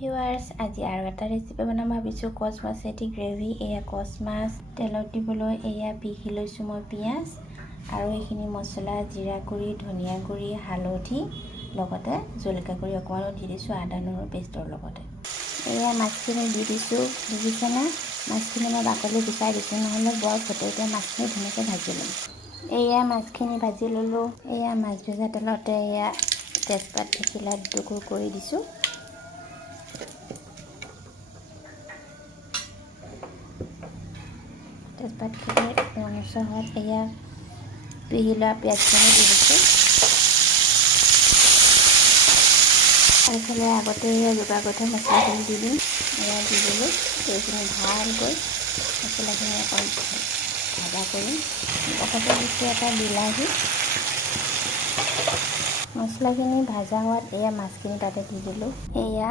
Viewers আজি আৰু এটা ৰেচিপি বনাম ভাবিছোঁ কচ মাছেদি গ্ৰেভি। এয়া কচ মাছ তেলত দিবলৈ এয়া পিহি লৈছোঁ মই পিঁয়াজ আৰু এইখিনি মছলা জিৰা গুড়ি ধনিয়া গুড়ি হালধি লগতে জলকীয়া গুড়ি অকণমানো দি দিছোঁ আদা নহৰু পেষ্টৰ লগতে। এয়া মাছখিনি দি দিছোঁ। দেখিছেনে মাছখিনি মই বাকলি গুচাই দিছোঁ নহ'লে বৰ ফটে। মাছখিনি ধুনীয়াকৈ ভাজি ল'ম। এয়া মাছখিনি ভাজি ল'লোঁ। এয়া মাছ ভজা তেলতে এয়া তেজপাত এখিলা দুটুকুৰ কৰি দিছোঁ। তেজপাতখিনি ৰঙচুৱা হোৱাত এয়া পিহি লোৱা পিঁয়াজখিনি দি দিছোঁ। এইফালে আগতে এয়া যোগাৰ কৰি থোৱা মছলাখিনি দি দিম। এয়া দি দিলোঁ। এইখিনি ভালকৈ মছলাখিনি অকণ ভাজা কৰিম। লগতে দিছোঁ এটা বিলাহী। মছলাখিনি ভাজা হোৱাত এয়া মাছখিনি তাতে দি দিলোঁ। এয়া